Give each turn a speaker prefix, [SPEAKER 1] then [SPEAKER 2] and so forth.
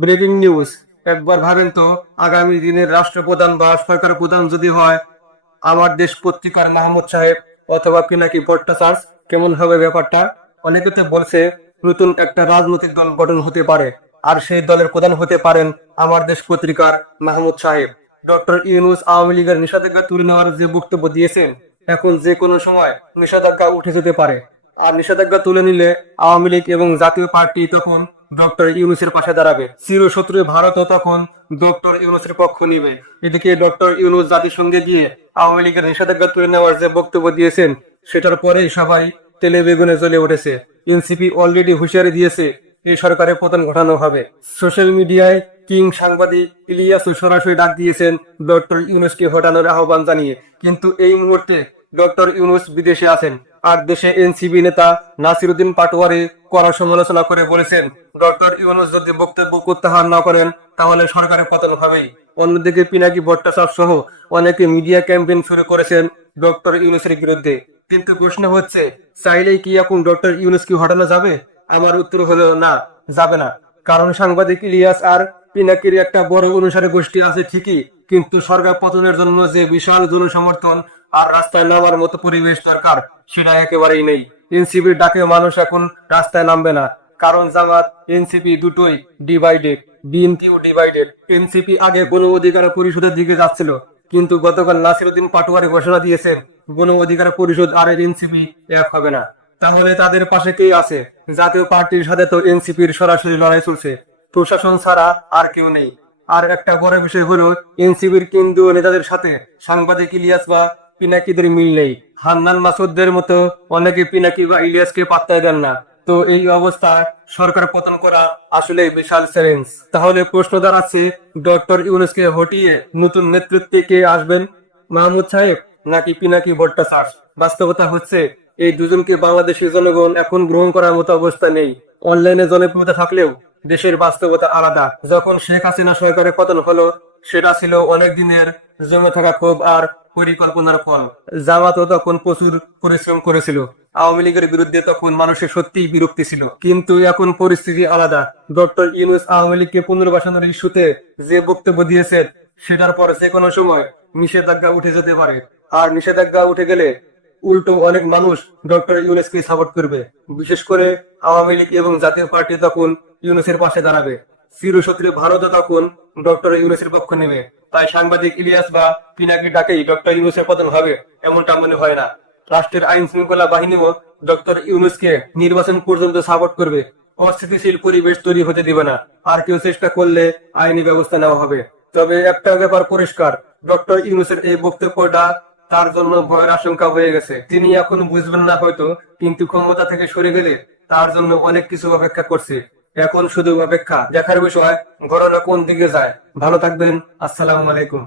[SPEAKER 1] Breaking news. একবার ভাবেন তো, আগামী দিনের রাষ্ট্রপ্রধান বা সরকার প্রধান যদি হয়, আমার দেশ পত্রিকার মাহমুদ সাহেব অথবা পিনাকি ভট্টাচার্য, কেমন হবে ব্যাপারটা? অনেকে তো বলছে, নতুন একটা রাজনৈতিক দল গঠন হতে পারে, আর সেই দলের প্রধান হতে পারেন আমার দেশ পত্রিকার মাহমুদ সাহেব। ডক্টর ইউনুস আওয়ামী লীগের নিষেধাজ্ঞা তুলে নেওয়ার যে বক্তব্য দিয়েছেন, এখন যে কোনো সময় নিষেধাজ্ঞা উঠে যেতে পারে। আর নিষেধাজ্ঞা তুলে নিলে আওয়ামী লীগ এবং জাতীয় পার্টি তখন ডক্টর ইউনুসের পাশে দাঁড়াবে। চিরশত্রু ভারতও তখন ডক্টর ইউনুসের পক্ষ নিবে। এদিকে ডক্টর ইউনুস জাতিসংঘে গিয়ে আওয়ামী লীগের নিষেধাজ্ঞা তুলে নেওয়ার যে বক্তব্য দিয়েছেন, সেটার পরেই সবাই তেলে বেগুনে জ্বলে উঠেছে। এনসিপি অলরেডি হুঁশিয়ারি দিয়েছে, এই সরকারের পতন ঘটানো হবে। সোশ্যাল মিডিয়ায় কিং সাংবাদিক ইলিয়াসও সরাসরি ডাক দিয়েছেন ডক্টর ইউনুসকে হটানোর আহ্বান জানিয়ে। কিন্তু এই মুহূর্তে ডক্টর ইউনুস বিদেশে আছেন। আর দেশে এনসিবি নেতা নাসিরুদ্দিন পাটোয়ারি কড়া সমালোচনা করে বলেছেন, ডক্টর ইউনুস যদি বক্তব্য প্রত্যাহার না করেন, তাহলে সরকারের পতন হবেই। অন্যদিকে পিনাকি ভট্টাচার্য সহ অনেকে মিডিয়া ক্যাম্পেইন শুরু করেছেন ডক্টর ইউনুসের বিরুদ্ধে। কিন্তু প্রশ্ন হচ্ছে, চাইলেই কি এখন ডক্টর ইউনুসকে হটানো যাবে? আমার উত্তর হলো না, যাবে না। কারণ সাংবাদিক ইলিয়াস আর পিনাকির একটা বড় অনুসারী গোষ্ঠী আছে ঠিকই, কিন্তু সরকার পতনের জন্য যে বিশাল জনসমর্থন আর রাস্তায় নামার মতো পরিবেশ দরকার সেটা একেবারেই নেই। এনসিপির ডাকে মানুষ এখন রাস্তায় নামবে না। কারণ জামাত এনসিপি দুটোই ডিভাইডেড বিএনপিও ডিভাইডেড এনসিপি আগে গণ অধিকার পরিষদের দিকে যাচ্ছিল, কিন্তু গতকাল নাসিরুদ্দিন পাটোয়ারি ঘোষণা দিয়েছেন, গণ অধিকার পরিষদ আর এনসিপি এক হবে না। তাহলে তাদের পাশে কে আছে? জাতীয় পার্টির সাথে তো এনসিপির সরাসরি লড়াই চলছে। প্রশাসন ছাড়া আর কেউ নেই। আর একটা বড় বিষয় হলো এনসিবির কেন্দ্রীয় নেতাদের সাথে সাংবাদিক ইলিয়াস বা পিনাকিদের মিল নেই। হান্নান মাসুদদের মতো অনেকে পিনাকি বা ইলিয়াসকে পাত্তাই দেন না। তো এই অবস্থা সরকার পতন করা আসলে বিশাল চ্যালেঞ্জ তাহলে প্রশ্ন দাঁড়াচ্ছে ডক্টর ইউনুসকে হটিয়ে নতুন নেতৃত্বে কে আসবেন মাহমুদ সাহেব নাকি পিনাকি ভট্টাচার্য বাস্তবতা হচ্ছে, এই দুজনকে বাংলাদেশের জনগণ এখন গ্রহণ করার মতো অবস্থা নেই। অনলাইনে জনপ্রিয়তা থাকলেও দেশের বাস্তবতা আলাদা। যখন শেখ হাসিনা সরকারের পতন হলো, সেটা ছিল অনেক দিনের জমে থাকা ক্ষোভ আর পরিকল্পনার ফল। জামাতও তখন প্রচুর পরিশ্রম করেছিল। আওয়ামী লীগের বিরুদ্ধে তখন মানুষের সত্যিই বিরক্তি ছিল। কিন্তু এখন পরিস্থিতি আলাদা। ডক্টর ইউনুস আওয়ামী লীগকে পুনর্বাসনের ইস্যুতে যে বক্তব্য দিয়েছেন, সেটার পর যে কোনো সময় নিষেধাজ্ঞা উঠে যেতে পারে। আর নিষেধাজ্ঞা উঠে গেলে উল্টো অনেক মানুষ ডক্টর ইউনুসকে সাপোর্ট করবে। বিশেষ করে আওয়ামী লীগ এবং জাতীয় পার্টি তখন ইউনুসের পাশে দাঁড়াবে। চিরশত্রু ভারত তখন ডক্টর ইউনুসের পক্ষ নেবে। তাই সাংবাদিক ইলিয়াস বা পিনাকি ডাকেই ডক্টর ইউনুসের পতন হবে এমনটা মনে হয় না। রাষ্ট্রের আইন শৃঙ্খলা বাহিনীও ডক্টর ইউনুসকে নির্বাচন পর্যন্ত সাপোর্ট করবে। অস্থিতিশীল পরিবেশ তৈরি হতে দিবে না। আর কেউ চেষ্টা করলে আইনি ব্যবস্থা নেওয়া হবে। তবে একটা ব্যাপার পরিষ্কার, ডক্টর ইউনুসের এই বক্তব্যটা তার জন্য ভয়ের আশঙ্কা হয়ে গেছে। তিনি এখন বুঝবেন না হয়তো, কিন্তু ক্ষমতা থেকে সরে গেলে তার জন্য অনেক কিছু অপেক্ষা করছে। এখন শুধু অপেক্ষা। দেখার বিষয় ঘটনা কোন দিকে যায়? ভালো থাকবেন। আসসালামু আলাইকুম।